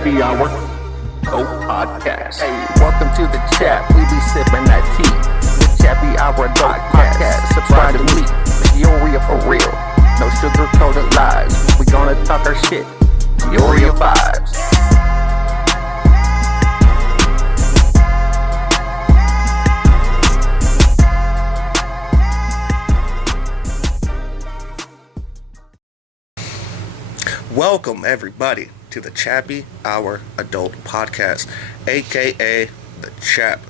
Chappy Hour podcast. Hey, welcome to the chat. We be sipping that tea. The Chappy Hour podcast. Subscribe to me. Peoria for real. No sugar-coated lies. We gonna talk our shit. Peoria vibes. Welcome, everybody, to the Chappy Hour Adult Podcast, a.k.a. the Chap,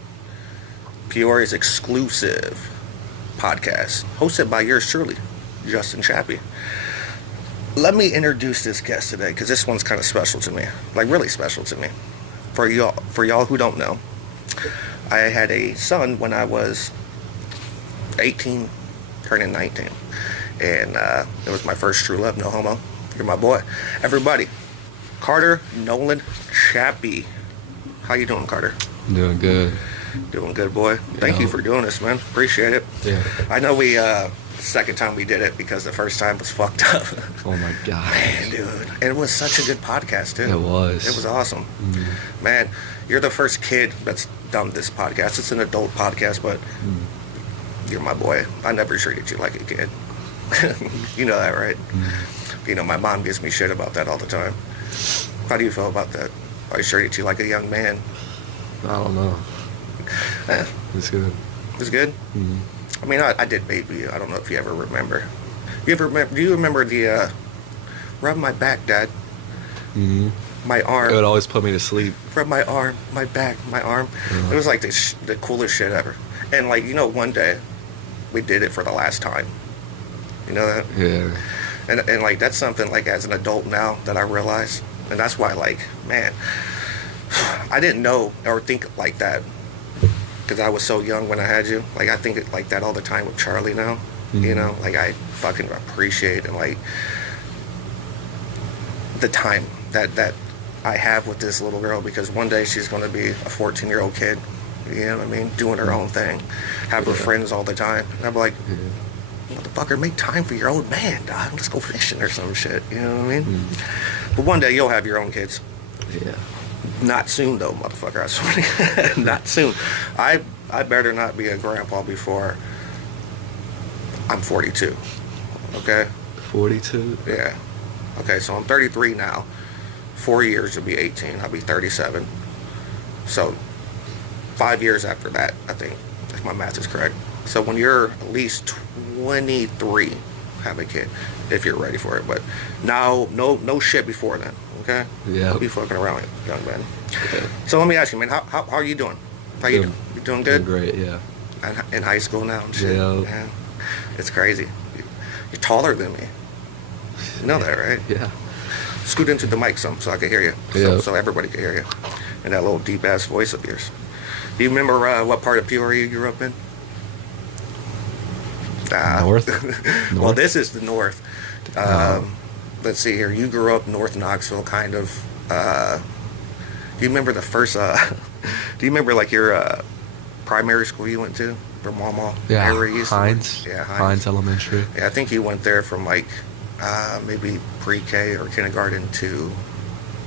Peoria's exclusive podcast, hosted by yours truly, Justin Chappy. Let me introduce this guest today, because this one's kind of special to me, like really special to me. For y'all who don't know, I had a son when I was 18, turning 19, and it was my first true love, no homo. You're my boy. Everybody, Carter Nolan Chappy. How you doing, Carter? Doing good. Doing good, boy. Thank you for doing this, man. Appreciate it. Yeah. I know we, second time we did it because the first time was fucked up. Oh my God. Man, dude. And it was such a good podcast, too. It was. It was awesome. Man, you're the first kid that's done this podcast. It's an adult podcast, but you're my boy. I never treated you like a kid. You know that, right? You know, my mom gives me shit about that all the time. How do you feel about that? I treated you like a young man. I don't know. It's good. It's good? I mean, I did baby you. I don't know if you ever remember. Do you remember the, rub my back, Dad? My arm. It would always put me to sleep. Rub my arm, my back, my arm. It was like the coolest shit ever. And like, you know, one day, we did it for the last time. You know that? Yeah. And like, that's something, like, as an adult now that I realize. And that's why, like, man, I didn't know or think like that because I was so young when I had you. Like, I think like that all the time with Charlie now. You know, like, I fucking appreciate and, like, the time that I have with this little girl, because one day she's going to be a 14-year-old kid, you know what I mean, doing her own thing, have her friends all the time. And I'm like, motherfucker, make time for your old man, dog. Let's go fishing or some shit, you know what I mean? But one day you'll have your own kids. Yeah. Not soon, though, motherfucker, I swear. Not soon. I better not be a grandpa before I'm 42, okay? 42? Yeah. Okay, so I'm 33 now. 4 years to be 18. I'll be 37. So 5 years after that, I think, if my math is correct. So when you're at least 23, have a kid, if you're ready for it. But now, no shit before then, okay? Yeah. Don't be fucking around, young man. Okay. So let me ask you, man, how are you doing? How you doing? You doing good? Doing great, yeah. In high school now and shit? Yeah. Man, it's crazy. You're taller than me. You know that, right? Yeah. Scoot into the mic some so I can hear you. So everybody can hear you. And that little deep-ass voice of yours. Do you remember what part of Peoria you grew up in? North? Well, this is the north. Let's see here. You grew up North Knoxville, kind of. Do you remember the first, do you remember like your primary school you went to? Vermont? Yeah, Hines. Yeah, Hines Elementary. Yeah, I think you went there from like maybe pre-K or kindergarten to,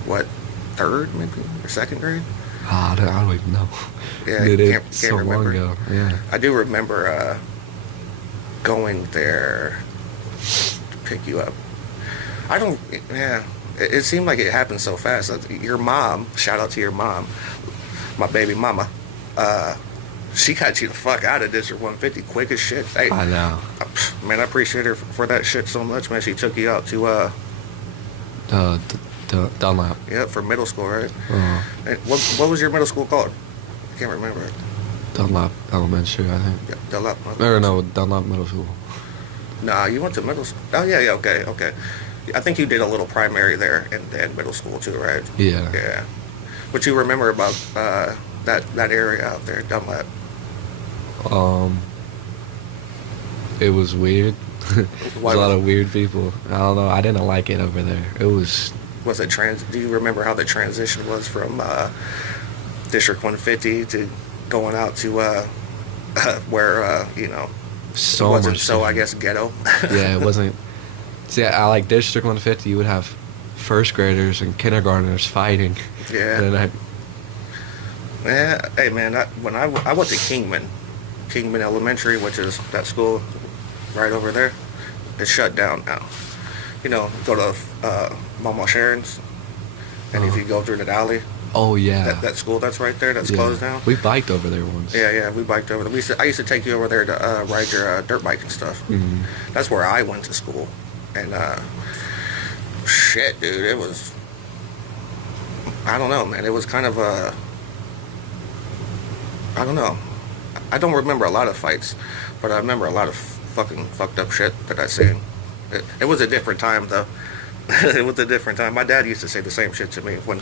what, third maybe? Or second grade? I don't even know. Yeah, can't so remember. Long ago. Yeah. I do remember going there to pick you up. It seemed like it happened so fast. Your mom, shout out to your mom, my baby mama, she got you the fuck out of District 150 quick as shit. Hey, I know. Man, I appreciate her for that shit so much, man. She took you out to, Dunlap. yeah, for middle school, right? And what was your middle school called? I can't remember. Dunlap Elementary, I think. Yeah, Dunlap. Or no, Dunlap Middle School. Nah, you went to middle school. Oh, yeah, okay. I think you did a little primary there and middle school too, right? Yeah. Yeah. What you remember about that area out there, Dunlap? It was weird. There's a lot of weird people. I don't know. I didn't like it over there. It was... Do you remember how the transition was from District 150 to going out to where, you know, so it wasn't much so, I guess, ghetto? Yeah, it wasn't... See, I like District 150, you would have first graders and kindergartners fighting. Yeah. And then Yeah. Hey, man, I went to Kingman Elementary, which is that school right over there. It's shut down now. You know, go to Mama Sharon's, and if you go through that alley, oh yeah, that school that's right there, that's closed now. We biked over there once. Yeah, we biked over there. I used to take you over there to ride your dirt bike and stuff. Mm-hmm. That's where I went to school, and shit, dude, it was. I don't know, man. It was kind of a. I don't know. I don't remember a lot of fights, but I remember a lot of fucking fucked up shit that I seen. It was a different time, though. It was a different time. My dad used to say the same shit to me when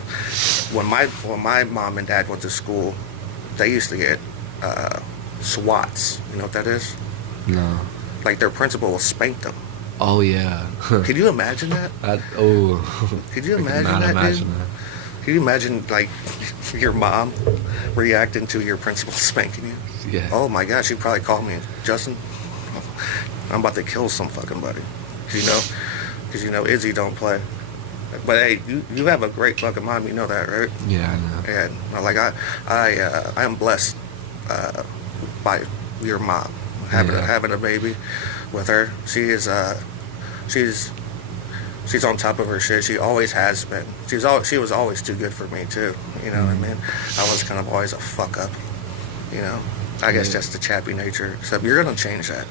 my mom and dad went to school. They used to get swats. You know what that is? No. Like their principal will spank them. Oh yeah. Could you imagine that? Could you imagine I that, imagine dude? that. Can you imagine like your mom reacting to your principal spanking you? Yeah. Oh my God, she'd probably call me, Justin, I'm about to kill some fucking buddy. Because you know Izzy don't play. But hey, you have a great fucking mom, you know that, right? Yeah, I know. And like I am blessed by your mom having a baby with her. She is she's on top of her shit. She always has been. She was always too good for me too. You know what I mean? I was kind of always a fuck up. You know, I guess just the chappy nature. Except you're gonna change that.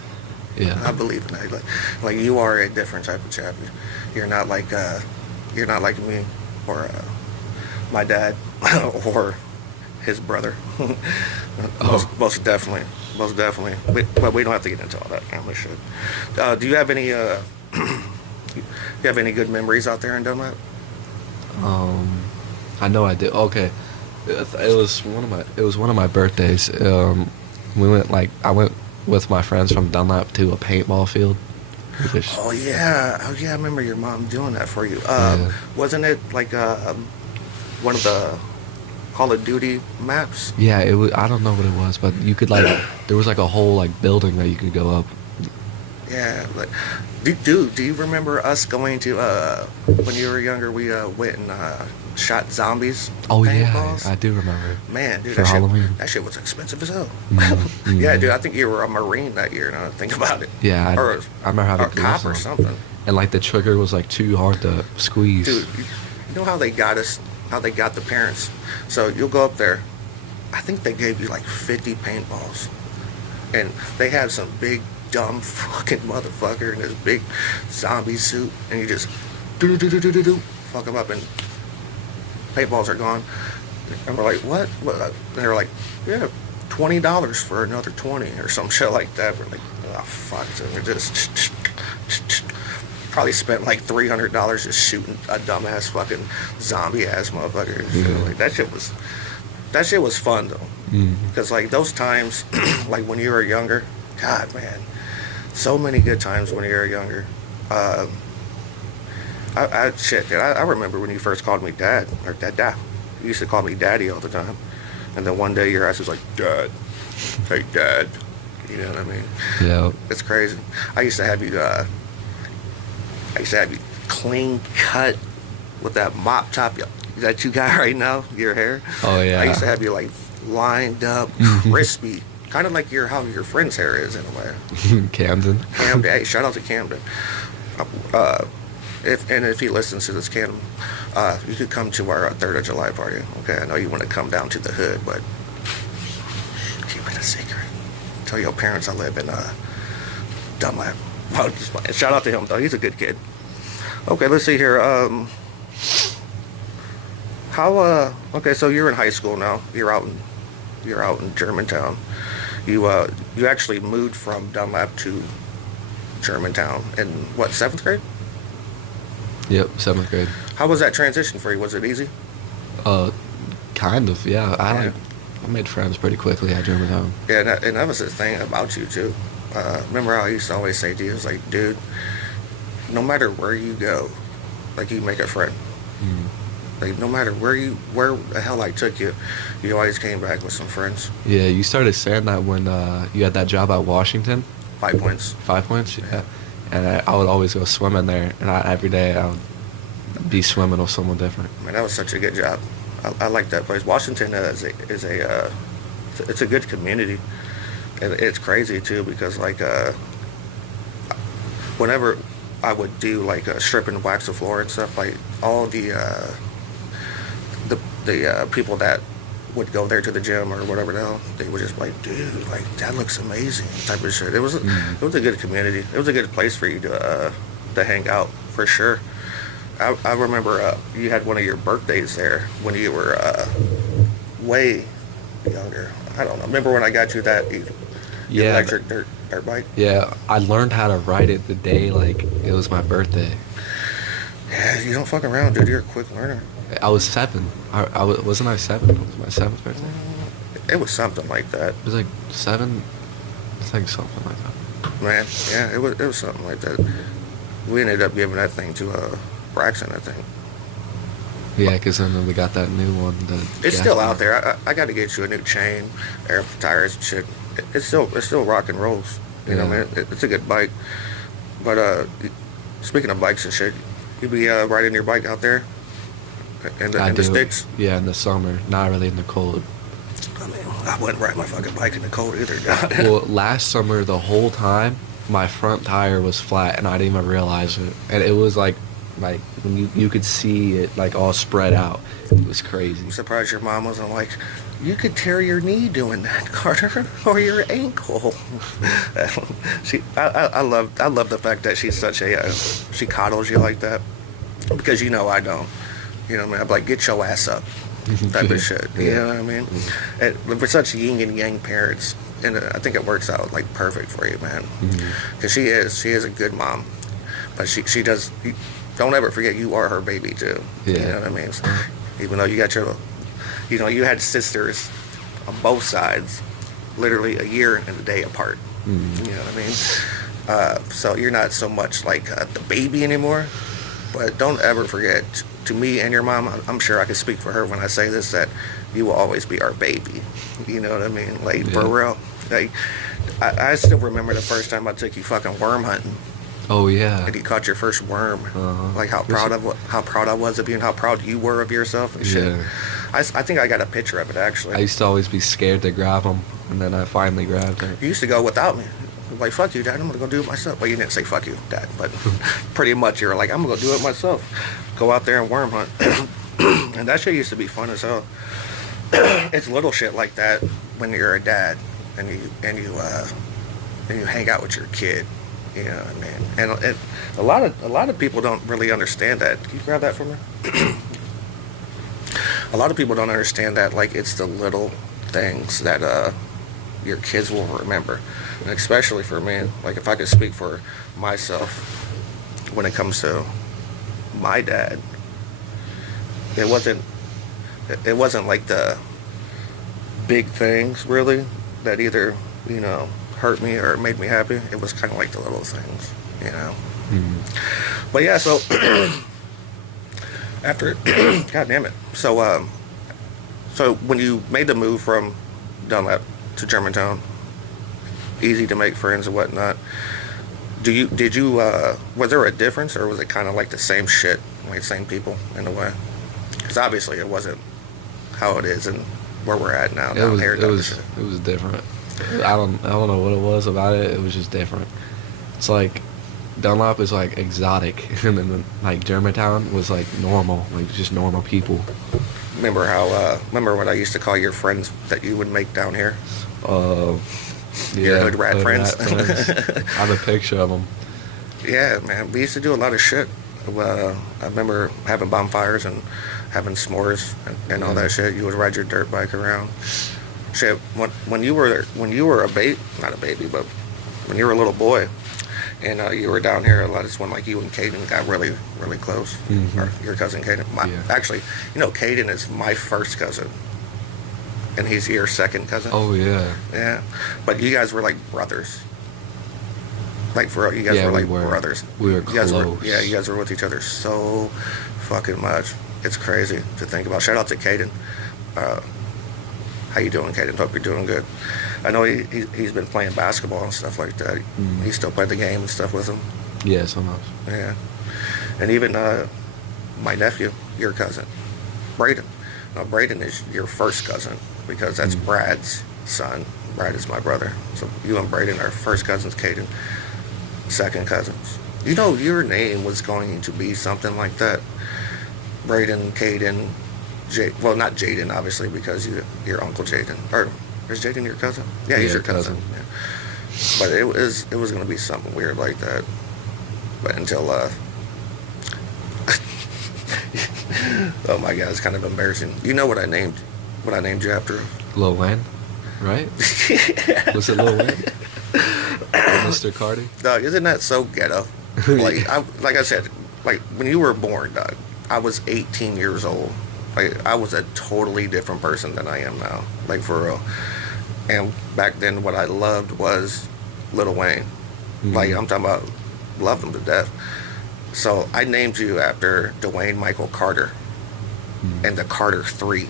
Yeah. I believe in that. Like you are a different type of chappy. You're not like me or my dad or his brother. Most definitely. But we don't have to get into all that family shit. Do you have any? You have any good memories out there in Dunlap? I know I did. Okay, it was one of my birthdays. I went with my friends from Dunlap to a paintball field. Oh yeah, I remember your mom doing that for you. Wasn't it like one of the Call of Duty maps? Yeah, it was. I don't know what it was, but you could there was like a whole building that you could go up. Yeah, like, do you remember us going to when you were younger? We went and shot zombies. Oh yeah, paintballs? I do remember. Man, dude, for Halloween. that shit was expensive as hell. Mm-hmm. Yeah, dude, I think you were a Marine that year. Now that I think about it. Yeah, I remember having a cop or something. And the trigger was too hard to squeeze. Dude, you know how they got us? How they got the parents? So you'll go up there. I think they gave you 50 paintballs, and they had some big dumb fucking motherfucker in this big zombie suit, and you just do fuck him up, and paintballs are gone. And we're like, what? And they're like, yeah, $20 for another 20 or some shit like that. We're like, oh fuck. So we just probably spent $300 just shooting a dumbass fucking zombie ass motherfucker. Yeah. That shit was fun though. Because those times, when you were younger, God man, so many good times when you were younger. I remember when you first called me dad or dada. You used to call me daddy all the time, and then one day your ass was like, Dad, hey dad. You know what I mean? Yeah. It's crazy. I used to have you clean cut with that mop top that you got right now, your hair. Oh yeah. I used to have you lined up, crispy. Kind of like how your friend's hair is in a way. Camden. Hey, shout out to Camden. If he listens to this, Camden, you could come to our 3rd of July party. Okay, I know you want to come down to the hood, but keep it a secret. Tell your parents I live in Dunlap. Shout out to him though. He's a good kid. Okay, let's see here. Okay, so you're in high school now. You're out in Germantown. You actually moved from Dunlap to Germantown in what, 7th grade? Yep, 7th grade. How was that transition for you? Was it easy? Kind of, yeah. I made friends pretty quickly at Germantown. Yeah, and that was the thing about you too. Remember how I used to always say to you, it's like, dude, no matter where you go, you make a friend. No matter where the hell I took you, you always came back with some friends. Yeah, you started saying that when you had that job at Washington. 5 points. 5 points, yeah. And I would always go swimming there, and every day I would be swimming with someone different. Man, that was such a good job. I like that place. Washington it's a good community. And it's crazy too because like whenever I would do like strip and wax the floor and stuff, like all the people that would go there to the gym or whatever the hell, they would just be like, dude, like that looks amazing type of shit. It was a good community. It was a good place for you to hang out for sure. I remember you had one of your birthdays there when you were way younger. I don't know. Remember when I got you that electric dirt bike? Yeah, I learned how to ride it the day like it was my birthday. Yeah, you don't fuck around, dude. You're a quick learner. I was 7. Wasn't I 7? It was my 7th birthday. It was something like that. It was like 7. It's like something like that. Man, yeah, it was something like that. We ended up giving that thing to Braxton, I think. Yeah, because then we got that new one. It's still out there. I got to get you a new chain, air tires and shit. It's still rock and rolls. You know, man. It's a good bike. But speaking of bikes and shit, you be riding your bike out there in the sticks? Yeah, in the summer. Not really in the cold. I mean, I wouldn't ride my fucking bike in the cold either. Well, last summer, the whole time, my front tire was flat, and I didn't even realize it. And it was like when you could see it like all spread out. It was crazy. I'm surprised your mom wasn't like, you could tear your knee doing that, Carter, or your ankle. I love the fact that she's such a she coddles you like that, because you know I don't. You know what I mean? I'm like, get your ass up, type of shit. You know what I mean? And we're such yin and yang parents, and I think it works out like perfect for you, man. Because she is a good mom, but she does. Don't ever forget you are her baby too. Yeah. You know what I mean? So, even though you got you had sisters on both sides, literally a year and a day apart. You know what I mean? So you're not so much like the baby anymore. But don't ever forget, to me and your mom, I'm sure I can speak for her when I say this, that you will always be our baby. You know what I mean? Like, for real. Like, I still remember the first time I took you fucking worm hunting. Oh yeah. And you caught your first worm. Like how proud I was of you, and how proud you were of yourself and shit. Yeah. I think I got a picture of it actually. I used to always be scared to grab them, and then I finally grabbed it. You used to go without me. Like, fuck you, Dad, I'm gonna go do it myself. Well, you didn't say fuck you, Dad, but pretty much you were like, I'm gonna go do it myself. Go out there and worm hunt. And that shit used to be fun as hell. It's little shit like that when you're a dad and you hang out with your kid. You know what I mean? And a lot of people don't really understand that. Can you grab that for me? A lot of people don't understand that, like, it's the little things that your kids will remember. And especially for me, like, if I could speak for myself when it comes to my dad, it wasn't like the big things really that either, you know, hurt me or made me happy. It was kind of like the little things, you know. But yeah, so after god damn it, so when you made the move from Dunlap to Germantown, easy to make friends and whatnot, did you was there a difference, or was it kind of like the same shit, like same people in a way? Because obviously it wasn't how it is and where we're at now down here. It was different. I don't know what it was about it. It was just different. It's like Dunlop is like exotic, and then like Germantown was like normal, like just normal people. Remember when I used to call your friends that you would make down here? Your hood rat friends. I have a picture of them. Yeah, man, we used to do a lot of shit. I remember having bonfires and having s'mores and all that shit. You would ride your dirt bike around. Shit, when you were a not a baby, but when you were a little boy, and you were down here a lot, it's when like you and Caden got really, really close. Or your cousin Caden. Actually, you know, Caden is my first cousin, and he's your second cousin. Oh yeah. Yeah, but you guys were like brothers. Like for real, you guys were like brothers. We were close. You guys were with each other so fucking much. It's crazy to think about. Shout out to Caden. How you doing, Caden? Hope you're doing good. I know he's been playing basketball and stuff like that. He still played the game and stuff with him. Yeah, sometimes. Yeah. And even my nephew, your cousin, Braden. Now, Braden is your first cousin because that's Brad's son. Brad is my brother. So you and Braden are first cousins, Caden, second cousins. You know, your name was going to be something like that. Braden, Caden, well, not Jaden, obviously, because your Uncle Jaden. Or is Jaden your cousin? Yeah, he's your cousin. Yeah. But it was going to be something weird like that. But until, oh my God, it's kind of embarrassing. You know what I named you after? Lil Wayne, right? Was it Lil Wayne? Mr. Cardi? Dog, isn't that so ghetto? Like I said, like when you were born, dog, I was 18 years old. Like I was a totally different person than I am now. Like for real. And back then, what I loved was Lil Wayne. Mm-hmm. Like I'm talking about, loved him to death. So I named you after Dwayne Michael Carter and the Carter 3,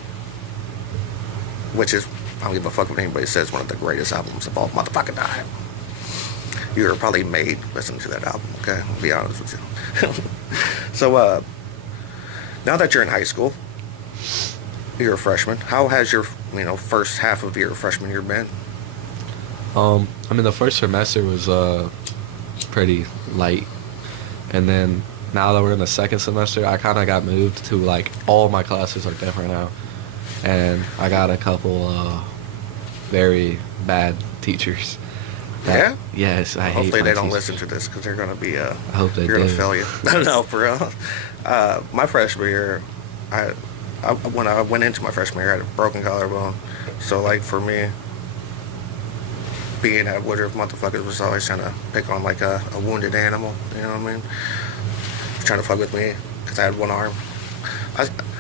which is, I don't give a fuck what anybody says, one of the greatest albums of all motherfucking time. You were probably made listening to that album, okay? I'll be honest with you. So, now that you're in high school, you're a freshman, how has your, first half of your freshman year been? I mean, the first semester was pretty light. And then now that we're in the second semester, I kind of got moved to, like, all my classes are different now. And I got a couple very bad teachers. Yeah? Yes, I hate Hopefully they don't teachers. listen to this because they're going to be, I hope they you're going do. to fail you. No, for real. My freshman year, when I went into my freshman year, I had a broken collarbone. So, like, for me, being at Woodruff, motherfuckers was always trying to pick on, like, a wounded animal, you know what I mean? Trying to fuck with me because I had one arm.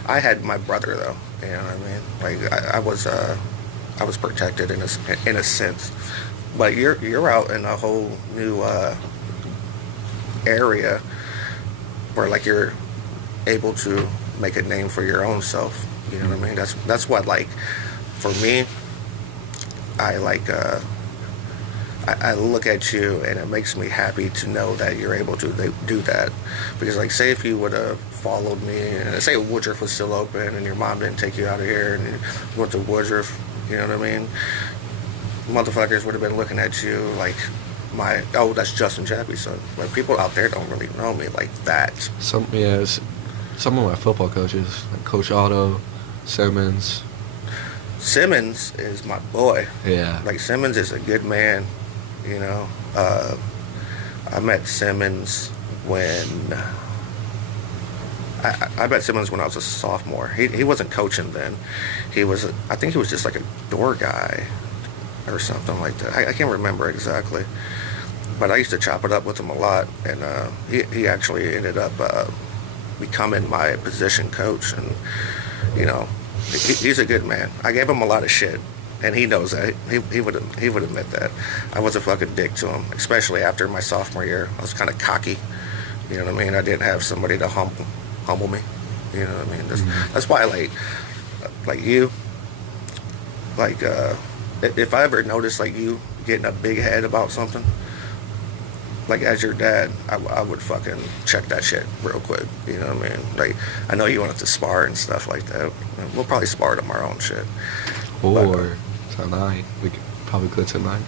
I had my brother, though, you know what I mean? Like, I was protected in a sense. But you're out in a whole new area where, like, you're able to make a name for your own self, you know what I mean? That's what, like, for me, I look at you and it makes me happy to know that you're able to do that. Because, like, say if you would have followed me, and say Woodruff was still open and your mom didn't take you out of here and you went to Woodruff, you know what I mean? Motherfuckers would have been looking at you like, that's Justin Chappie's son. Like, people out there don't really know me like that. Some of my football coaches, like Coach Otto, Simmons. Simmons is my boy. Yeah. Like, Simmons is a good man, you know. I met Simmons when I met Simmons when I was a sophomore. He wasn't coaching then. I think he was just like a door guy or something like that. I can't remember exactly. But I used to chop it up with him a lot, and he actually ended up becoming my position coach, and, you know, he's a good man. I gave him a lot of shit, and he knows that. He would admit that. I was a fucking dick to him, especially after my sophomore year. I was kind of cocky, you know what I mean? I didn't have somebody to humble me, you know what I mean? That's why, like you, like, if I ever noticed, like, you getting a big head about something, like, as your dad, I would fucking check that shit real quick, you know what I mean? Like, I know you wanted to spar and stuff like that. We'll probably spar tomorrow and shit. Or tonight. We probably could tonight.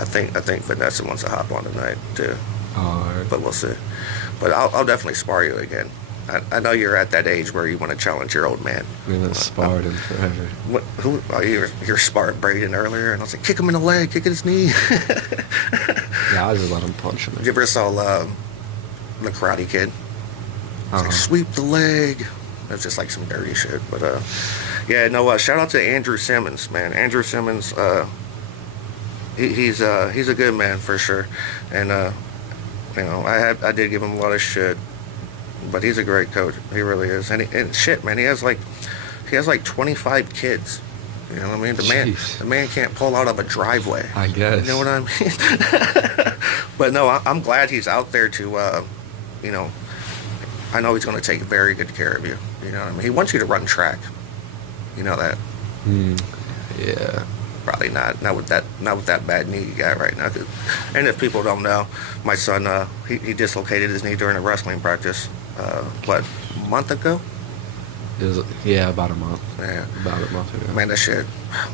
I think Vanessa wants to hop on tonight, too. Or But we'll see. But I'll definitely spar you again. I know you're at that age where you want to challenge your old man. we haven't sparred in forever. You're sparring Braden earlier, and I was like, kick him in the leg, kick in his knee. Yeah, I just let him punch him. You ever saw The Karate Kid? It's like, sweep the leg. That's just like some dirty shit. But yeah, no. Shout out to Andrew Simmons, man. Andrew Simmons. He's a good man for sure, and you know, I did give him a lot of shit. But he's a great coach. He really is. And shit, man, he has like 25 kids. You know what I mean? The man can't pull out of a driveway. I guess. You know what I mean? But no, I'm glad he's out there to, you know, I know he's going to take very good care of you. You know what I mean? He wants you to run track. You know that? Yeah. Probably not with that bad knee you got right now. And if people don't know, my son, he dislocated his knee during a wrestling practice. what, a month ago? It was, yeah, about a month. Yeah. About a month ago. Man, that shit,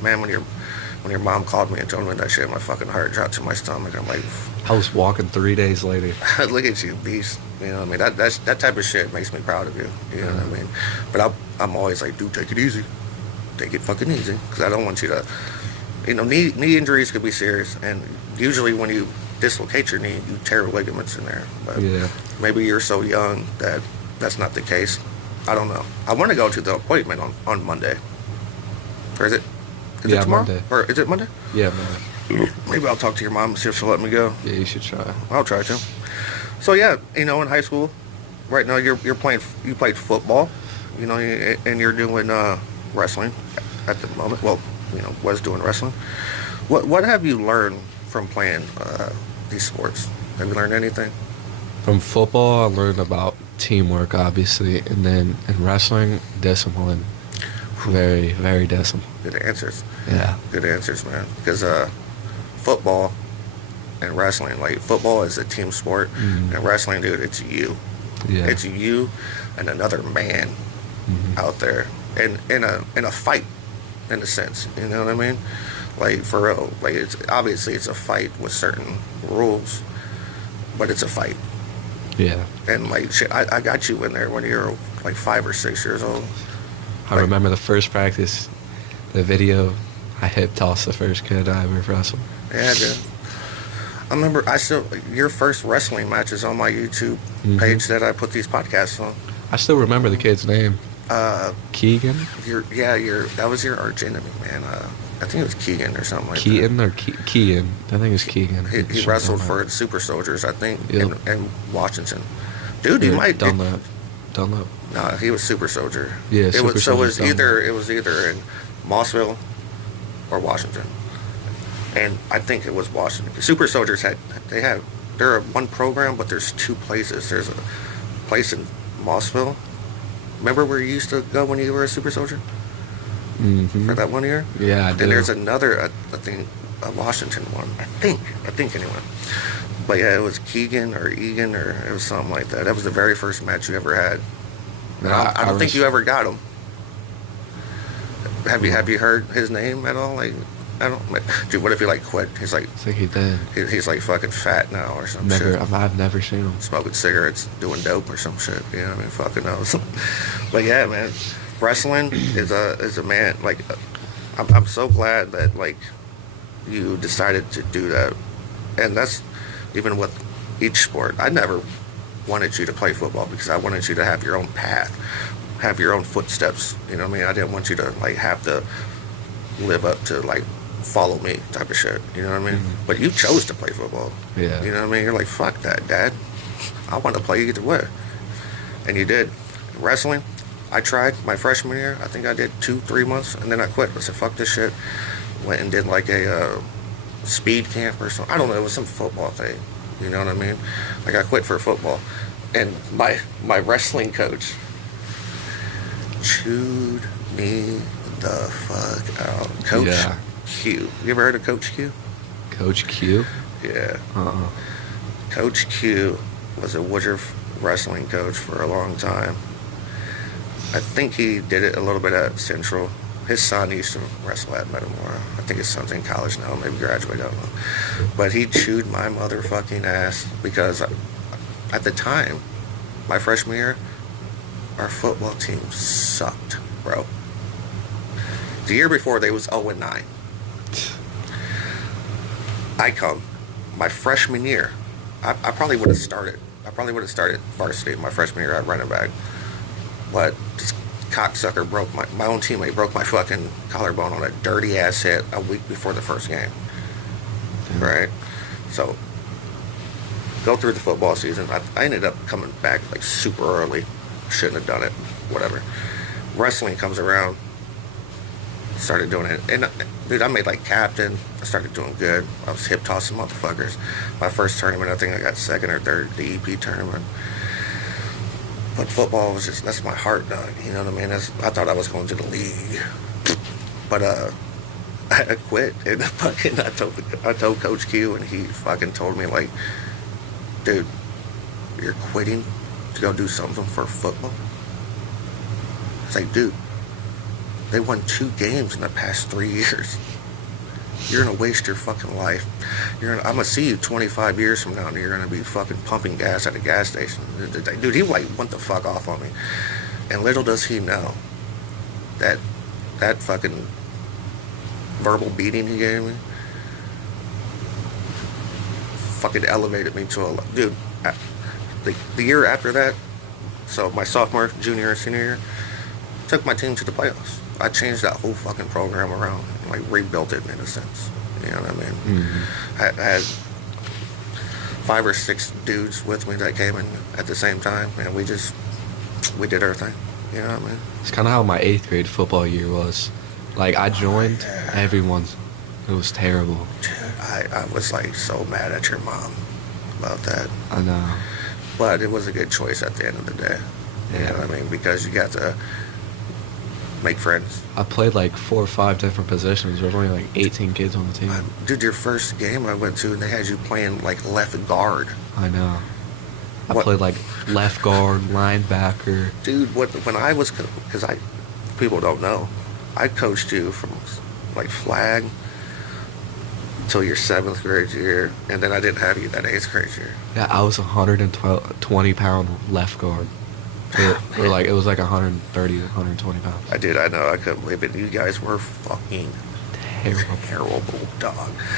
man, when your mom called me and told me that shit, my fucking heart dropped to my stomach. I'm like, I was walking 3 days later. look at you, beast. You know what I mean? That type of shit makes me proud of you. You know what I mean? But I'm always like, dude, take it easy. Take it fucking easy. Because I don't want you to, knee injuries could be serious. And usually when you dislocate your knee, you tear ligaments in there. But Yeah. maybe you're so young that that's not the case. I don't know. I want to go to the appointment on Monday. Or is it Yeah, tomorrow? Monday. Or is it Monday? Yeah, man. Maybe I'll talk to your mom and see if she'll let me go. Yeah, you should try. I'll try to. So yeah, in high school, right now you played football, and you're doing wrestling at the moment. Well, was doing wrestling. What have you learned from playing these sports? Have you learned anything? From football, I learned about teamwork, obviously, and then in wrestling, discipline. Very, very discipline. Good answers. Yeah. Good answers, man. Because football and wrestling, like football is a team sport, and wrestling, dude, it's you. Yeah. It's you and another man out there, and in a fight, in a sense. You know what I mean? Like for real. Like it's obviously it's a fight with certain rules, but it's a fight. Yeah. And like shit, I got you in there when you were like 5 or 6 years old. I remember the first practice, the video, I hip tossed the first kid I ever wrestled. Yeah, dude. I remember your first wrestling match is on my YouTube page that I put these podcasts on. I still remember the kid's name. Keegan? That was your arch enemy, man. I think it was Keegan or something like Keaton that. or Keegan? I think it's Keegan. He wrestled for Super Soldiers, I think, Yep. in Washington. Dude, he might Dunlap. No, he was Super Soldier. Yeah, it Super was so Soldier, it was either in Mossville or Washington, and I think it was Washington. Super Soldiers they're one program, but there's 2 places. There's a place in Mossville. Remember where you used to go when you were a Super Soldier? For that 1 year? Yeah, I do. And there's another, I think, a Washington one. I think anyway. But yeah, it was Keegan or Egan or it was something like that. That was the very first match you ever had. And I don't think you ever got him. Have you heard his name at all? Like, I don't. Dude, what if he like quit? He's like, I think he did. he's like fucking fat now or some shit. I've never seen him. Smoking cigarettes, doing dope or some shit. You know what I mean? Fucking knows. But yeah, man, wrestling is a man. Like, I'm so glad that like you decided to do that, and that's even with each sport. I never wanted you to play football because I wanted you to have your own path, have your own footsteps. You know what I mean? I didn't want you to like have to live up to like follow me type of shit. You know what I mean? But you chose to play football. Yeah. You know what I mean? You're like, fuck that, Dad. I want to play either way. And you did. Wrestling, I tried my freshman year. I think I did 2-3 months, and then I quit. I said, fuck this shit. Went and did like a speed camp or something. I don't know. It was some football thing. You know what I mean? Like I quit for football. And my wrestling coach chewed me the fuck out. Coach Q. You ever heard of Coach Q? Coach Q? Yeah. Uh-uh. Coach Q was a Woodruff wrestling coach for a long time. I think he did it a little bit at Central. His son used to wrestle at Metamora. I think his son's in college now, maybe graduated, I don't know. But he chewed my motherfucking ass because at the time, my freshman year, our football team sucked, bro. The year before, they was 0-9. My freshman year, I probably would have started. I probably would have started varsity my freshman year at running back. But this cocksucker broke my own teammate broke my fucking collarbone on a dirty ass hit a week before the first game. Right? So, go through the football season. I ended up coming back like super early. Shouldn't have done it. Whatever. Wrestling comes around. Started doing it. And, dude, I made like captain. I started doing good. I was hip tossing motherfuckers. My first tournament, I think I got second or third, the EP tournament. But football was just, that's my heart, dog. You know what I mean? I thought I was going to the league. But, I quit. And fucking, I told Coach Q, and he fucking told me, like, dude, you're quitting to go do something for football. It's like, dude, they won 2 games in the past 3 years. You're gonna waste your fucking life. I'm gonna see you 25 years from now, and you're gonna be fucking pumping gas at a gas station. Dude, he like went the fuck off on me. And little does he know that fucking verbal beating he gave me fucking elevated me to a dude. The year after that, so my sophomore, junior, and senior year, took my team to the playoffs. I changed that whole fucking program around, like rebuilt it in a sense. You know what I mean? Mm-hmm. I had 5 or 6 dudes with me that came in at the same time, and we did our thing. You know what I mean? It's kind of how my 8th grade football year was. Like, I joined everyone. It was terrible. Dude, I was like so mad at your mom about that. I know. But it was a good choice at the end of the day. You know what I mean? Because you got to make friends. I played like 4 or 5 different positions. There was only like 18 kids on the team. Dude, your first game I went to, they had you playing like left guard. I know. I played like left guard, linebacker. Dude, when I was, because people don't know, I coached you from like flag till your 7th grade year, and then I didn't have you that 8th grade year. Yeah, I was 120-pound left guard. Or like it was like 130, 120 pounds. I know. I couldn't believe it. You guys were fucking terrible, dog.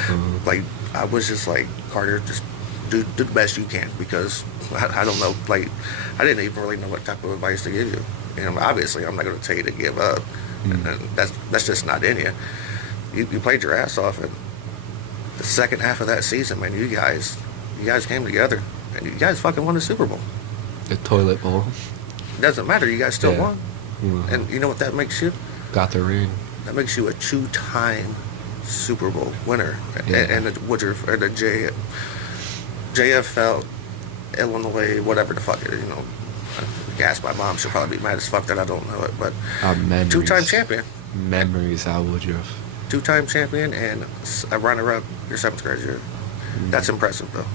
Mm-hmm. Like, I was just like, Carter, just do the best you can, because I don't know. Like, I didn't even really know what type of advice to give you. You know, obviously, I'm not going to tell you to give up. Mm-hmm. And that's just not in you. You played your ass off, and the second half of that season, man, you guys came together, and you guys fucking won the Super Bowl. The toilet bowl. It doesn't matter. You guys still won. Mm-hmm. And you know what that makes you? Got the ring. That makes you a 2-time Super Bowl winner. Yeah. And the JFL, Illinois, whatever the fuck it is, you know. Ask my mom, she'll probably be mad as fuck that I don't know it, but 2-time champion. Memories at Woodruff. 2-time champion and a runner-up your 7th grade year. Mm-hmm. That's impressive, though.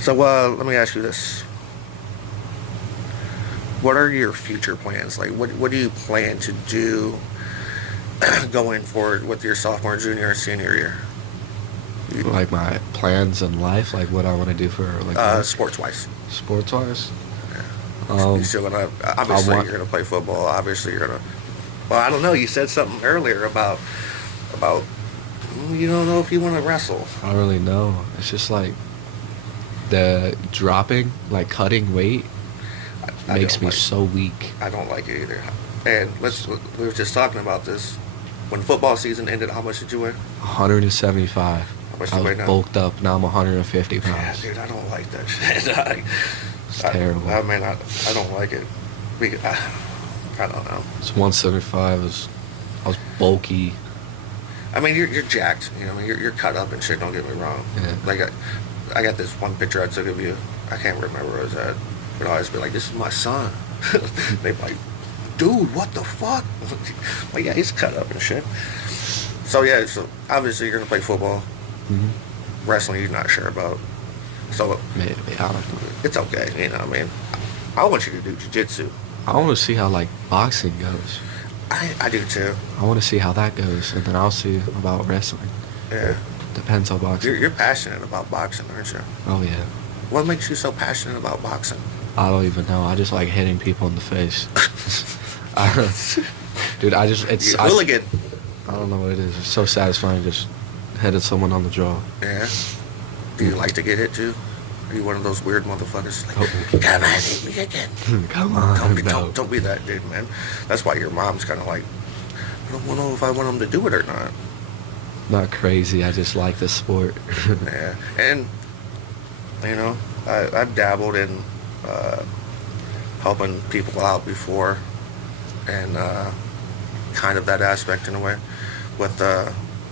So let me ask you this. What are your future plans? Like, what do you plan to do going forward with your sophomore, junior, and senior year? Like my plans in life, like what I want to do for like sports-wise. Sports-wise? Yeah. You're still gonna you're gonna play football. Obviously, you're gonna. Well, I don't know. You said something earlier about you don't know if you want to wrestle. I don't really know. It's just like the dropping, like cutting weight. Makes me so weak. I don't like it either. And we were just talking about this. When football season ended, how much did you weigh? 175. How much I was bulked up. Now I'm 150 pounds. Yeah, dude, I don't like that shit. It's terrible. I mean, I don't like it. I don't know. It's 175. I was bulky. I mean, you're jacked. You know, you're cut up and shit. Don't get me wrong. Yeah. Like I got this one picture I took of you. I can't remember where it was at. But I always be like, this is my son. They be like, dude, what the fuck? Like, yeah, he's cut up and shit. So yeah, so obviously you're gonna play football. Mm-hmm. Wrestling, you're not sure about. So maybe I don't know. It's okay, you know what I mean. I want you to do jiu-jitsu. I want to see how like boxing goes. I do too. I want to see how that goes, and then I'll see about wrestling. Yeah. Depends on boxing. You're passionate about boxing, aren't you? Oh yeah. What makes you so passionate about boxing? I don't even know. I just like hitting people in the face. Dude, it's hooligan. I don't know what it is. It's so satisfying just hitting someone on the jaw. Yeah. Do you like to get hit too? Are you one of those weird motherfuckers? Like, come on, hit me again. Come on. Don't be that dude, man. That's why your mom's kind of like, I don't know if I want him to do it or not. Not crazy. I just like the sport. Yeah. And, you know, I've dabbled in helping people out before, and kind of that aspect in a way with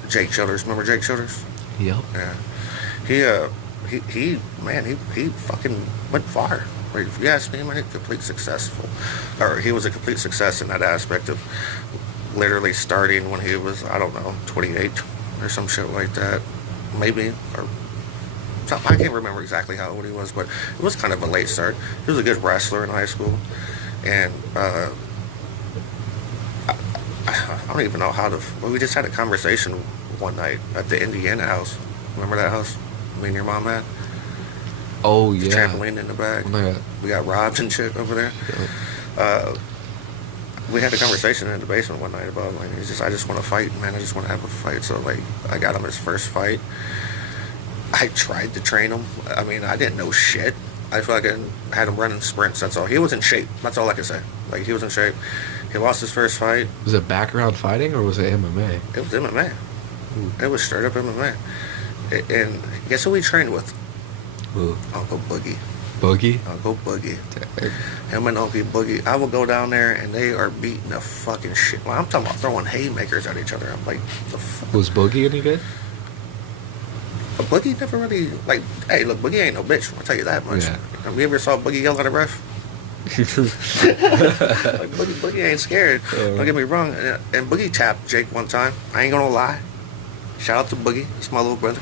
Jake Childers. Remember Jake Childers? Yep. Yeah. He fucking went far. If you ask me, man, he was a complete success in that aspect of literally starting when he was, I don't know, 28 or some shit like that, maybe, or I can't remember exactly how old he was, but it was kind of a late start. He was a good wrestler in high school, and I don't even know how to. Well, we just had a conversation one night at the Indiana house. Remember that house? Me and your mom had. Oh The yeah. trampoline in the back. Oh my God. We got robbed and shit over there. Yeah. We had a conversation in the basement one night about like I just want to fight, man. I just want to have a fight. So like I got him his first fight. I tried to train him. I mean, I didn't know shit. I fucking had him running sprints. That's all. He was in shape. That's all I can say. Like he was in shape. He lost his first fight. Was it background fighting or was it MMA? It was MMA. Ooh. It was straight up MMA. And guess who we trained with? Ooh. Uncle Boogie. Boogie? Uncle Boogie. Him and Uncle Boogie. I will go down there and they are beating the fucking shit. Well, I'm talking about throwing haymakers at each other. I'm like, the fuck? Was Boogie any good? But Boogie never really, like, hey, look, Boogie ain't no bitch. I'll tell you that much. Yeah. Have you ever saw Boogie yell at a ref? Like, Boogie ain't scared. Don't get me wrong. And Boogie tapped Jake one time. I ain't gonna lie. Shout out to Boogie. It's my little brother.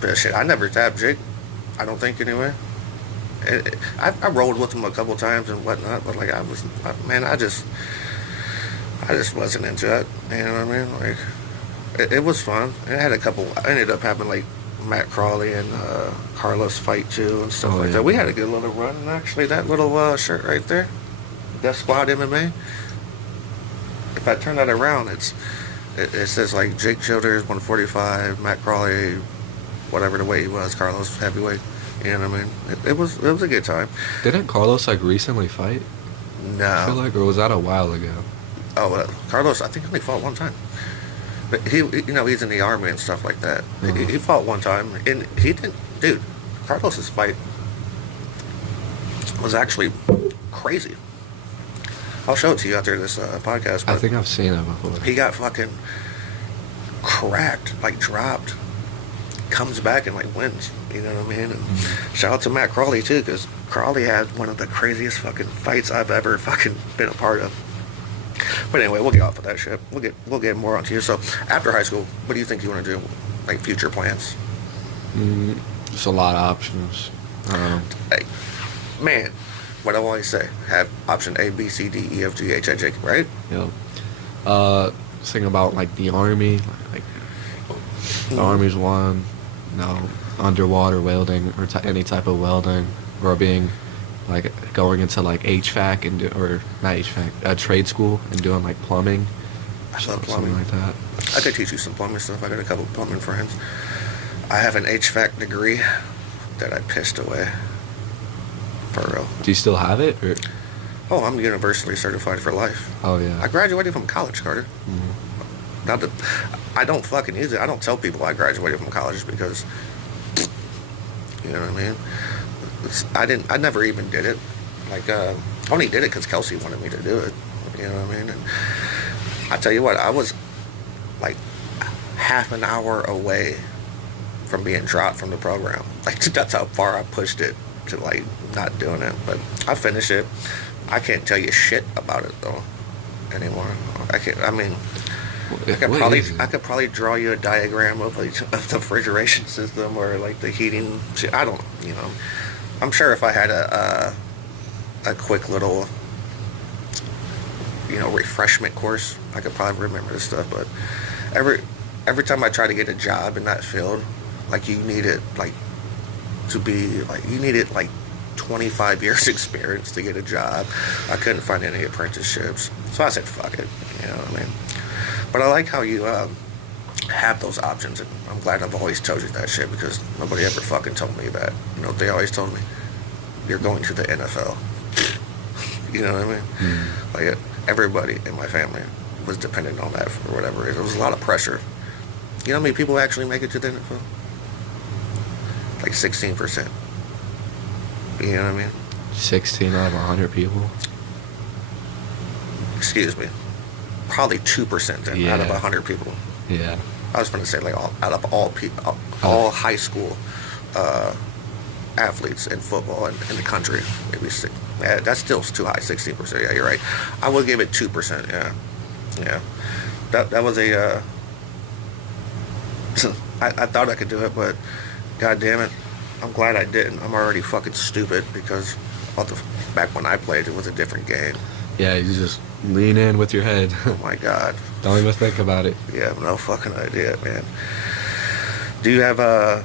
But shit, I never tapped Jake. I don't think anyway. I rolled with him a couple times and whatnot, but like I just wasn't into it. You know what I mean? Like it was fun. It had a couple. I ended up having like Matt Crawley and Carlos fight too and stuff like that. We had a good little run, and actually that little shirt right there, Death Squad MMA. If I turn that around, it says like Jake Childers 145, Matt Crawley, whatever the weight he was, Carlos heavyweight. You know what I mean? It was a good time. Didn't Carlos like recently fight? No. I feel like, or was that a while ago? Oh, Carlos, I think he only fought one time. But he, you know, he's in the army and stuff like that. He fought one time, and he didn't. Dude, Carlos's fight was actually crazy. I'll show it to you after this podcast. I think I've seen it before. He got fucking cracked, like dropped, comes back and like wins. You know what I mean? And shout out to Matt Crawley too, because Crawley had one of the craziest fucking fights I've ever fucking been a part of. But anyway, we'll get off of that shit. We'll get more onto you. So after high school, what do you think you want to do? Like future plans? Just a lot of options. Hey, man, what I always say, have option A, B, C, D, E, F, G, H, I, J, right? Yep. Thinking about like the army, like the army's one. No, underwater welding or any type of welding, or being like going into like HVAC and or not HVAC, trade school and doing like plumbing. I love plumbing. Something like that. I could teach you some plumbing stuff. I got a couple plumbing friends. I have an HVAC degree that I pissed away. For real. Do you still have it? Or? Oh, I'm university certified for life. Oh yeah. I graduated from college, Carter. Not that I don't fucking use it. I don't tell people I graduated from college because, you know what I mean? I never even did it. Like, I only did it because Kelsey wanted me to do it. You know what I mean? And I tell you what, I was like half an hour away from being dropped from the program. Like, that's how far I pushed it to like not doing it. But I finished it. I can't tell you shit about it though anymore. I can't. I mean, I could probably draw you a diagram of like of the refrigeration system or like the heating shit. I don't. You know, I'm sure if I had a quick little, you know, refreshment course, I could probably remember this stuff. But every time I try to get a job in that field, like you need it like to be like you needed like 25 years experience to get a job. I couldn't find any apprenticeships, so I said fuck it. You know what I mean? But I like how you have those options, and I'm glad I've always told you that shit because nobody ever fucking told me that. You know, they always told me you're going to the NFL. You know what I mean? Like everybody in my family was dependent on that for whatever reason. It was a lot of pressure. You know how many people actually make it to the NFL? Like 16%. You know what I mean? 16 out of 100 people. Excuse me. Probably 2% then, out of 100 people. Yeah. I was going to say like out of all people, all high school athletes in football in the country, maybe that's still too high. 16%. Yeah, you're right. I would give it 2%. Yeah. That was a. I thought I could do it, but God damn it, I'm glad I didn't. I'm already fucking stupid because back when I played, it was a different game. Yeah, you just lean in with your head. Oh my god. Don't even think about it. You have no fucking idea, man. Do you have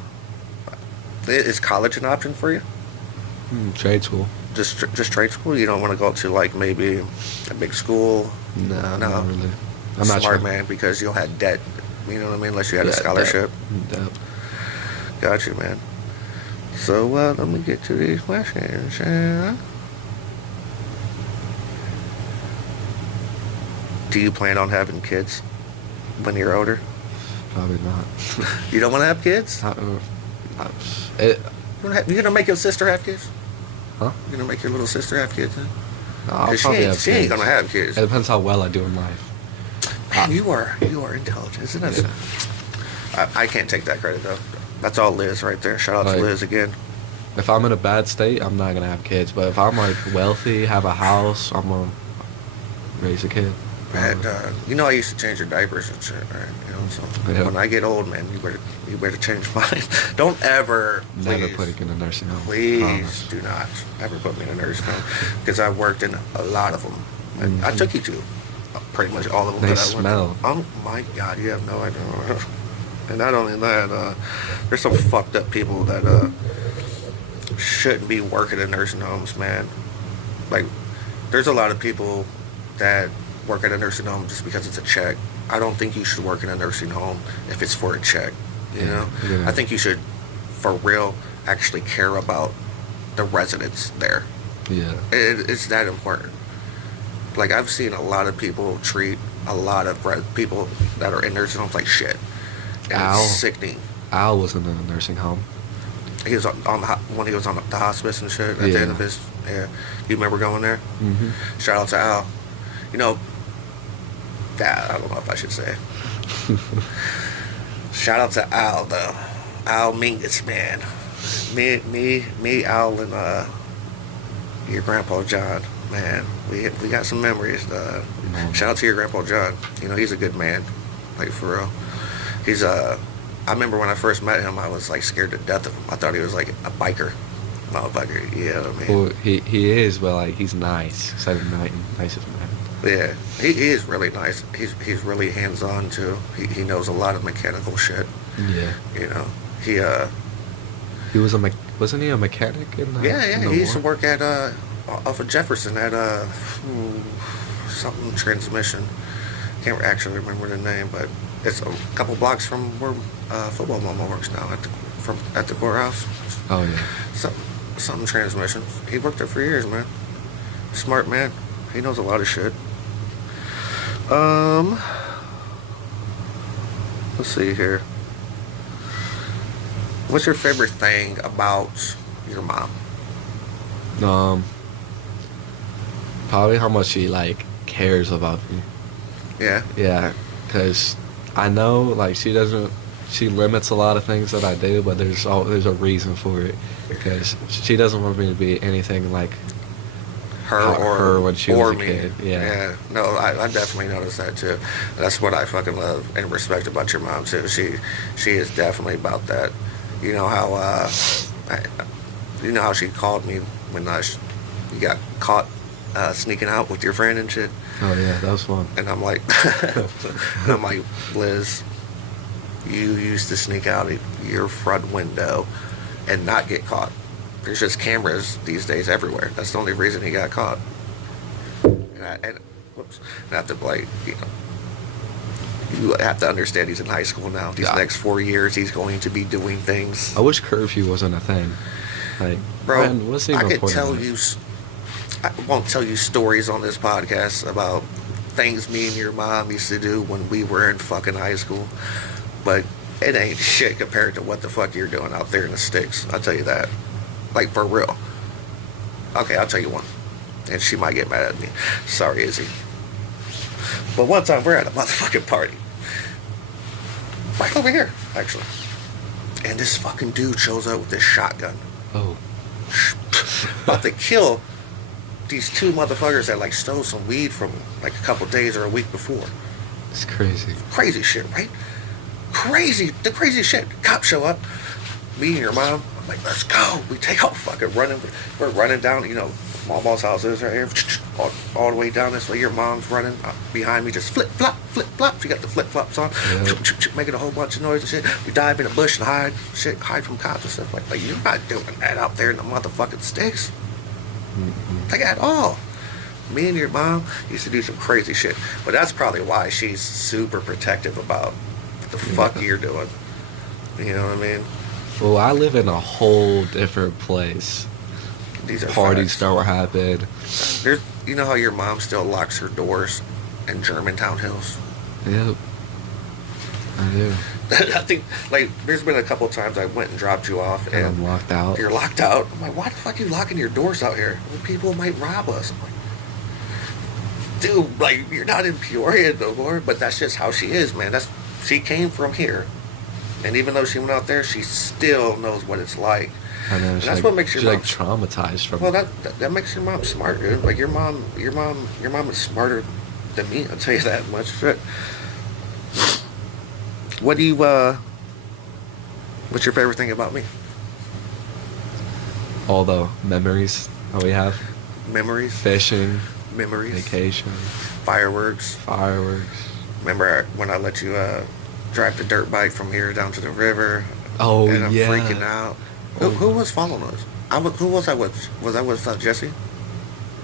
is college an option for you? Trade school. Just trade school? You don't want to go to like maybe a big school? No, not really. I'm Smart not sure. man, because you'll have debt. You know what I mean? Unless you had a scholarship. Debt. Got you, man. So let me get to these questions. Do you plan on having kids when you're older? Probably not. You don't want to have kids? You're gonna make your sister have kids? Huh? You're gonna make your little sister have kids? Huh? I'll 'Cause probably have she ain't kids. gonna have kids. It depends how well I do in life. Man, you are intelligent, isn't it? Yeah. I can't take that credit though. That's all Liz right there. Shout out Like, to Liz again. If I'm in a bad state, I'm not gonna have kids. But if I'm like wealthy, have a house, I'm gonna raise a kid. And you know I used to change your diapers and shit, right? You know, so Yeah. when I get old, man, you better change mine. Don't ever, Never please, put it in a nursing home. please Promise. do not ever put me in a nursing home, because I've worked in a lot of them. And I took you to pretty much all of them. They that I smell. Went to. Oh my God, you have no idea. And not only that, there's some fucked up people that shouldn't be working in nursing homes, man. Like, there's a lot of people that work at a nursing home just because it's a check. I don't think you should work in a nursing home if it's for a check. You know, Yeah. I think you should, for real, actually care about the residents there. Yeah. It's that important. Like, I've seen a lot of people treat a lot of people that are in nursing homes like shit. And Ow. it's sickening. Al was in a nursing home. He was on the when he was on the hospice and shit at the end of his. Yeah, you remember going there? Mm-hmm. Shout out to Al. You know, I don't know if I should say. Shout out to Al though. Al Mingus, man. Me, Al, and your grandpa John. Man, we got some memories. Shout out to your grandpa John. You know, he's a good man. Like, for real. He's I remember when I first met him, I was like scared to death of him. I thought he was like a biker motherfucker. You know what I mean? Well, he is, but like he's nice. He's like nicest man. Yeah, he is really nice. He's really hands on too. He knows a lot of mechanical shit. Yeah. You know, He was wasn't he a mechanic in yeah. in He used to war? work at off of Jefferson at something transmission. Can't actually remember the name, but it's a couple blocks from where football mama works now at the courthouse. Oh yeah. Something transmission. He worked there for years, man. Smart man. He knows a lot of shit. Let's see here. What's your favorite thing about your mom? Probably how much she like cares about me. Yeah. Yeah, because I know like she limits a lot of things that I do, but there's a reason for it, because she doesn't want me to be anything like her when she was a me. kid. Yeah. No, I definitely noticed that too. That's what I fucking love and respect about your mom too. She is definitely about that. You know how she called me when you got caught sneaking out with your friend and shit. Oh yeah, that was fun. And I'm like, Liz, you used to sneak out of your front window and not get caught. There's just cameras these days everywhere. That's the only reason he got caught. And not to like, you have to understand he's in high school now. These next 4 years, he's going to be doing things. I wish curfew wasn't a thing. Like, Bro, man, what's even I could point tell in you. this? I won't tell you stories on this podcast about things me and your mom used to do when we were in fucking high school, but it ain't shit compared to what the fuck you're doing out there in the sticks. I'll tell you that. Like, for real. Okay, I'll tell you one. And she might get mad at me. Sorry, Izzy. But one time we're at a motherfucking party. Right over here, actually. And this fucking dude shows up with this shotgun. Oh. About to kill these two motherfuckers that like stole some weed from like a couple days or a week before. It's crazy. Crazy shit, right? The crazy shit. Cops show up. Me and your mom, like, let's go. We take off fucking running. We're running down, Mama's house is right here. All the way down this way. Your mom's running behind me, just flip, flop, flip, flop. She got the flip flops on, making a whole bunch of noise and shit. We dive in a bush and hide from cops and stuff. Like you're not doing that out there in the motherfucking sticks. Like at all. Me and your mom used to do some crazy shit. But that's probably why she's super protective about what the fuck you're doing. You know what I mean? Well, I live in a whole different place. These are Parties facts. don't happen. You know how your mom still locks her doors in Germantown Hills? Yep. I do. I think, there's been a couple times I went and dropped you off, And I'm locked out. You're locked out. I'm like, why the fuck are you locking your doors out here? Well, people might rob us. I'm like, dude, you're not in Peoria no more, but that's just how she is, man. She came from here. And even though she went out there, she still knows what it's like. I know. And that's what makes your mom traumatized from. Well, that makes your mom smart, dude. Like your mom is smarter than me. I'll tell you that much. Shit. What do you? What's your favorite thing about me? All the memories that we have. Memories. Fishing. Memories. Vacation. Fireworks. Remember when I let you drive the dirt bike from here down to the river? Oh, and I'm yeah. freaking out. Who was following us? Who was I with? Was I with Jesse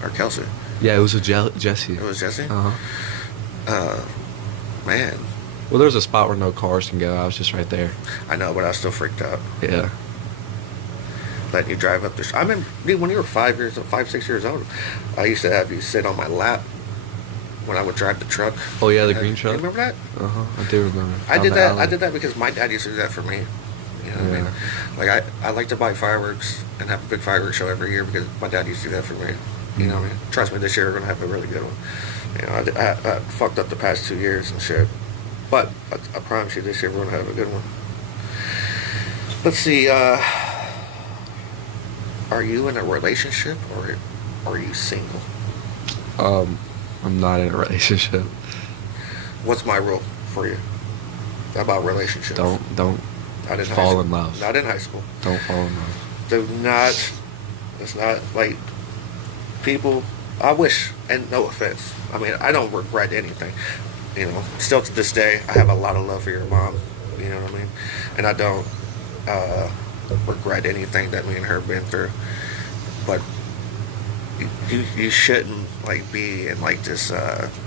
or Kelsey? Yeah, it was a Jesse. It was Jesse. Man. Well, there was a spot where no cars can go. I was just right there. I know, but I was still freaked out. Yeah. Letting you drive up the. I remember, dude, when you were 6 years old, I used to have you sit on my lap when I would drive the truck. Oh yeah, the green truck. You remember that? I do remember. I did that. I did that because my dad used to do that for me. You know what I mean? Like I like to buy fireworks and have a big fireworks show every year because my dad used to do that for me. You know what I mean? Trust me, this year we're gonna have a really good one. I fucked up the past 2 years and shit, but I promise you, this year we're gonna have a good one. Let's see. Are you in a relationship or are you single? I'm not in a relationship. What's my rule for you about relationships? Don't Not in fall in love. Not in high school. Don't fall in love. Do not. It's not like people. I wish, and no offense. I mean, I don't regret anything. Still to this day, I have a lot of love for your mom. You know what I mean? And I don't regret anything that me and her been through. But you shouldn't be in this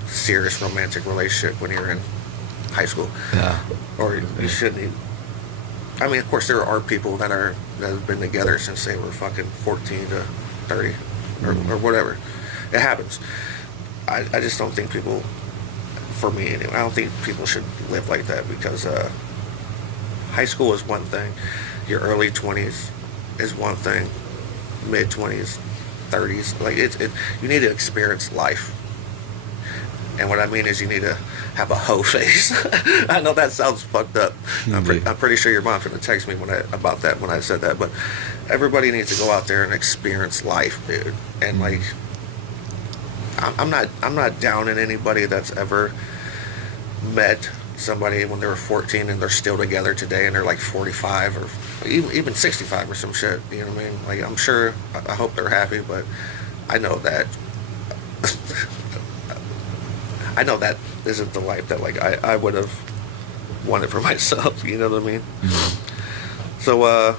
serious romantic relationship when you're in high school. Yeah. Or you shouldn't. I mean, of course, there are people that have been together since they were fucking 14 to 30 or whatever. It happens. I just don't think people, for me anyway, I don't think people should live like that because high school is one thing. Your early 20s is one thing. Mid 20s, 30s. You need to experience life. And what I mean is you need to have a hoe face. I know that sounds fucked up. I'm pretty sure your mom's going to text me about that when I said that. But everybody needs to go out there and experience life, dude. And I'm not downing anybody that's ever met somebody when they were 14 and they're still together today and they're 45 or even 65 or some shit. You know what I mean? I'm sure. I hope they're happy, but I know that. I know that isn't the life that I would have wanted for myself. You know what I mean? Mm-hmm. So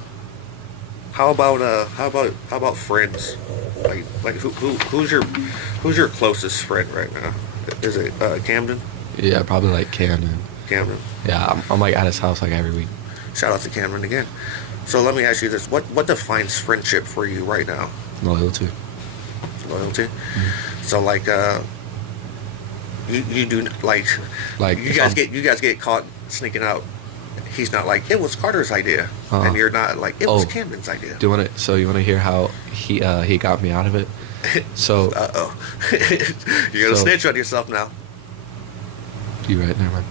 how about friends? Who's your closest friend right now? Is it Camden? Yeah, probably Camden. Camden. Yeah, I'm at his house every week. Shout out to Cameron again. So let me ask you this: what defines friendship for you right now? Loyalty. Mm-hmm. So you do you guys get caught sneaking out. He's not it was Carter's idea, and you're not it was Camden's idea. You want to hear how he got me out of it? So you're gonna snitch on yourself now. You right, never mind.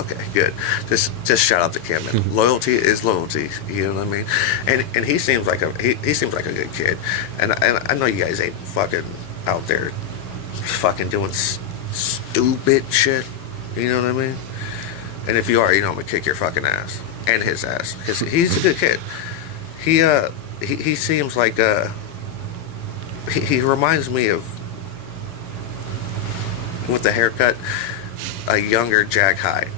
Okay, good. Just shout out to Camden. Loyalty is loyalty. You know what I mean? And he seems like he seems like a good kid. And I know you guys ain't fucking out there fucking doing stupid shit. You know what I mean? And if you are, I'm gonna kick your fucking ass and his ass because he's a good kid. he seems like he reminds me of, with the haircut, a younger Jack Hyde.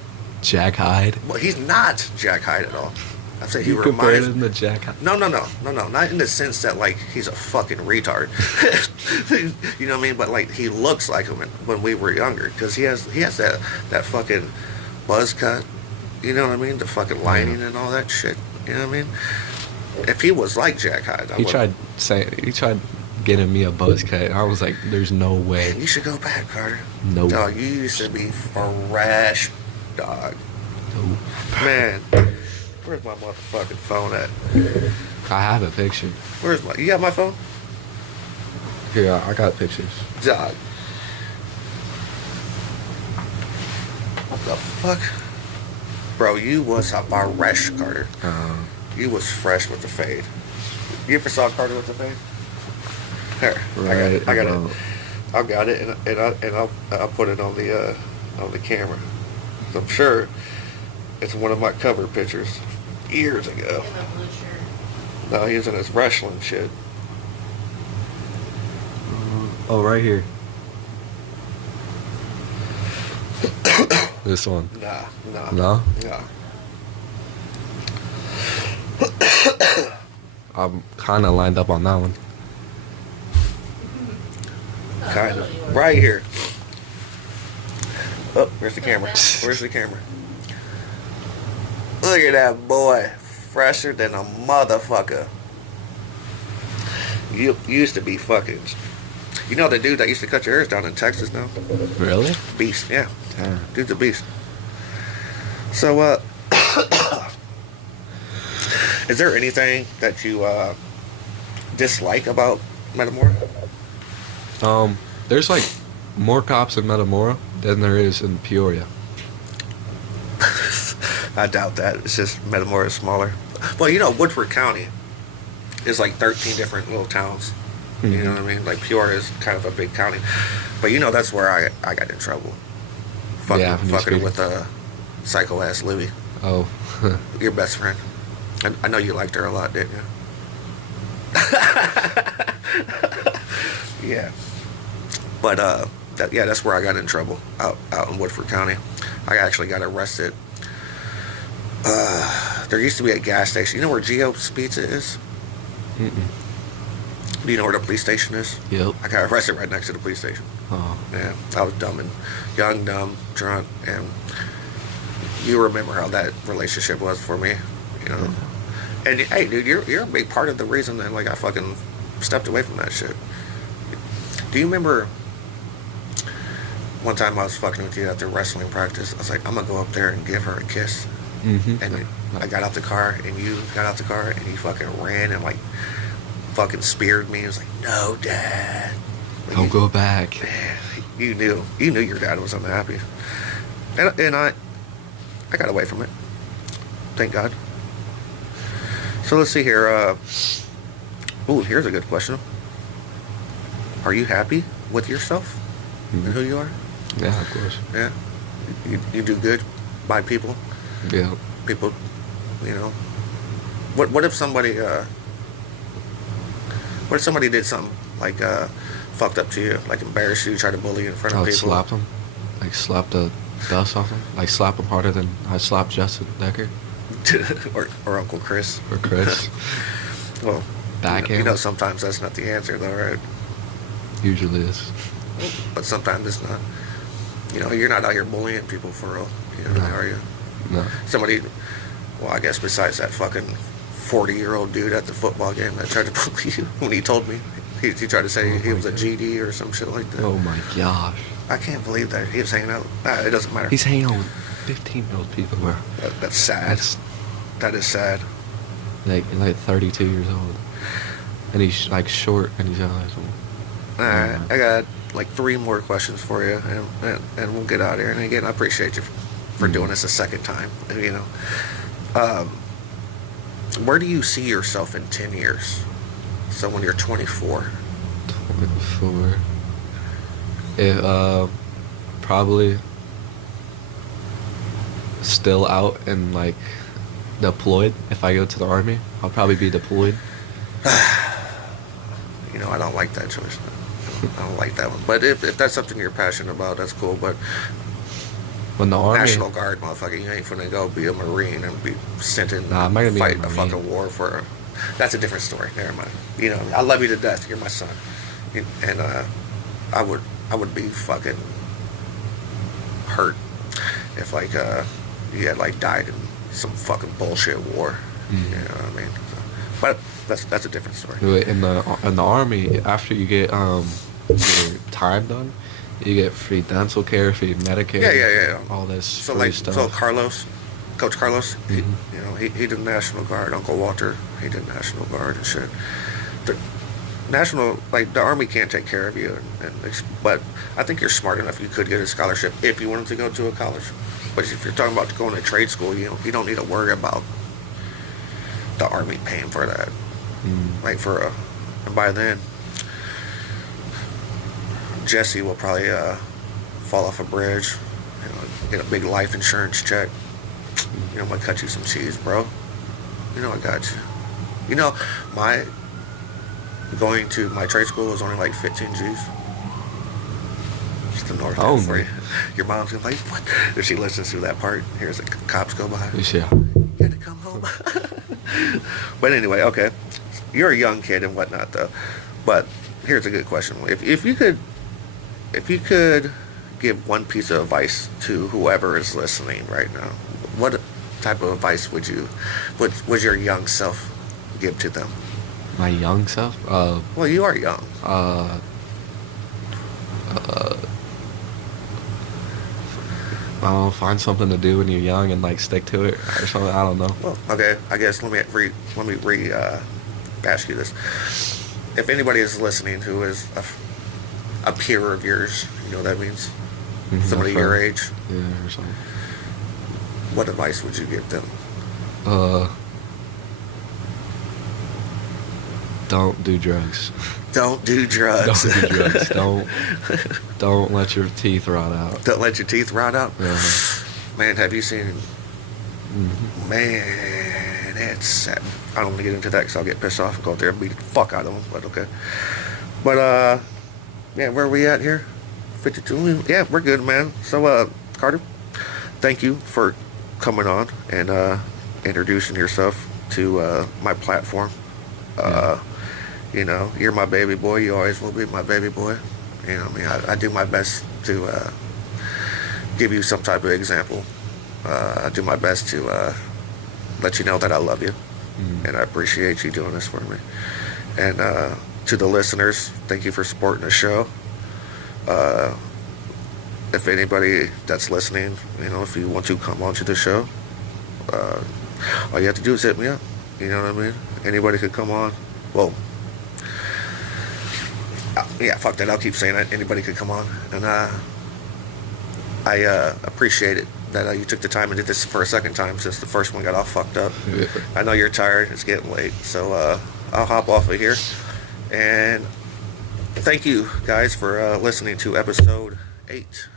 Jack Hyde? Well, he's not Jack Hyde at all. I say he You compared reminds him to Jack Hyde? No, not in the sense that like he's a fucking retard. You know what I mean? But like he looks like him when we were younger, because he has that fucking buzz cut. You know what I mean? The fucking lining and all that shit. You know what I mean? If he was like Jack Hyde, He tried getting me a buzz cut. I was like, there's no way. You should go back, Carter. Nope. Dog, you used to be fresh, dog. Nope. Man, where's my motherfucking phone at? I have a picture. You got my phone? Here, I got pictures. Dog. What the fuck? Bro, you was a fresh, Carter. You was fresh with the fade. You ever saw Carter with the fade? Here, Right, I got it. I've got it, and I'll put it on the camera. So I'm sure it's one of my cover pictures years ago. No, he was in his wrestling shit. Oh, right here. This one. Nah. No? Nah. I'm kind of lined up on that one. Kind of. Right here. Oh, where's the camera? Where's the camera? Look at that boy. Fresher than a motherfucker. You used to be fucking... You know the dude that used to cut your hairs down in Texas now? Really? Beast, yeah. Damn. Dude's a beast. So, is there anything that you dislike about Metamora? There's like more cops in Metamora than there is in Peoria. I doubt that. It's just Metamora is smaller. Well, you know, Woodford County is like 13 different little towns. Mm-hmm. You know what I mean? Like Peoria is kind of a big county. But you know, that's where I got in trouble. Fucking with psycho ass Libby. Oh. Your best friend. I know you liked her a lot, didn't you? Yeah. But that's where I got in trouble, out in Woodford County. I actually got arrested. There used to be a gas station. You know where Gio's Pizza is? Mm-mm. Do you know where the police station is? Yep. I got arrested right next to the police station. Oh. Yeah, I was young, dumb, drunk, and you remember how that relationship was for me, you know. And hey, dude, you're a big part of the reason that like I fucking stepped away from that shit. Do you remember one time I was fucking with you after wrestling practice? I was like, I'm gonna go up there and give her a kiss. Mm-hmm. And I got out the car, and you got out the car, and you fucking ran and like fucking speared me. I was like, no, Dad. Like, Don't go back. Man, you knew your dad was unhappy, and I got away from it. Thank God. So let's see here. Oh, here's a good question. Are you happy with yourself and who you are? Yeah, of course. Yeah. You do good by people. Yeah. People, you know. What if somebody did something like fucked up to you, like embarrassed you, tried to bully you in front of I would people? slap them. Like slap the dust off them. Like slap them harder than I slapped Justin Decker. or Uncle Chris. Or Chris. Well, Backhand. you know, sometimes that's not the answer, though, right? Usually is. But sometimes it's not. You know, you're not out here bullying people for real. You know, No. are you? No. Somebody, well, I guess besides that fucking 40-year-old dude at the football game that tried to bully you when he told me. He tried to say he was a GD or some shit like that. Oh my gosh. I can't believe that. He was hanging out. It doesn't matter. He's hanging out with 15-year-old people, bro. That's sad. That is sad. Like 32 years old. And he's like short and he's eyes. Alright, I got like 3 more questions for you, and we'll get out of here. And again, I appreciate you for doing this a second time. You know, where do you see yourself in 10 years? So when you're 24. 24. If probably still out in like Deployed. If I go to the army, I'll probably be deployed. You know, I don't like that choice. I don't like that one. But if that's something you're passionate about, that's cool. But When the army, National Guard, motherfucker, you ain't finna go be a Marine and be sent in Nah, I'm not gonna be a fight a Marine. fucking war for. That's a different story. Never mind. You know, I love you to death. You're my son, and I would be fucking hurt if like you had like died in some fucking bullshit war. You know what I mean? So, but that's a different story. in the army, after you get your time done, you get free dental care, free Medicare. Yeah. All this So free like stuff. so Coach Carlos, you know, he did National Guard. Uncle Walter, he did National Guard and shit. The National, like the Army can't take care of you, but I think you're smart enough. You could get a scholarship if you wanted to go to a college. But if you're talking about going to trade school, you don't need to worry about the Army paying for that. Like and by then, Jesse will probably fall off a bridge, you know, get a big life insurance check. You know, I'm gonna cut you some cheese, bro. You know I got you. You know, going to my trade school was only like 15 G's. Just the North Oh, End for you. man. Your mom's gonna be like, what? If she listens to that part, here's the cops go by. Yeah. You had to come home. But anyway, okay. You're a young kid and whatnot, though. But here's a good question: if you could give one piece of advice to whoever is listening right now, what type of advice would your young self give to them? My young self. Well, you are young. I don't know, find something to do when you're young and like stick to it or something. I don't know. Well, okay. I guess let me ask you this: if anybody is listening who is a peer of yours, you know what that means? Somebody My your friend. age. Yeah, or something. What advice would you give them? Don't do drugs. Don't do drugs. Don't do drugs. Don't let your teeth rot out. Don't let your teeth rot out. Uh-huh. Man, have you seen? Man, it's sad. I don't want to get into that because I'll get pissed off and go out there and beat the fuck out of them. But okay. But yeah, where are we at here? 52. Yeah, we're good, man. So Carter, thank you for coming on and introducing yourself to my platform. You know, you're my baby boy. You always will be my baby boy. You know what I mean? I do my best to give you some type of example. I do my best to let you know that I love you. And I appreciate you doing this for me. And to the listeners, thank you for supporting the show. If anybody that's listening, you know, if you want to come onto the show, all you have to do is hit me up. You know what I mean? Anybody could come on. Well, yeah, fuck that. I'll keep saying that. Anybody could come on. And I appreciate it that you took the time and did this for a second time since the first one got all fucked up. Yeah. I know you're tired. It's getting late. So I'll hop off of here. And thank you guys for listening to episode 8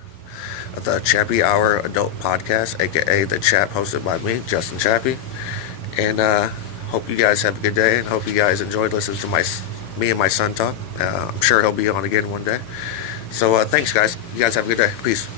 of the Chappy Hour Adult Podcast, aka The Chap, hosted by me, Justin Chappy. And hope you guys have a good day, and hope you guys enjoyed listening to me and my son talk. I'm sure he'll be on again one day. So thanks, guys. You guys have a good day. Peace.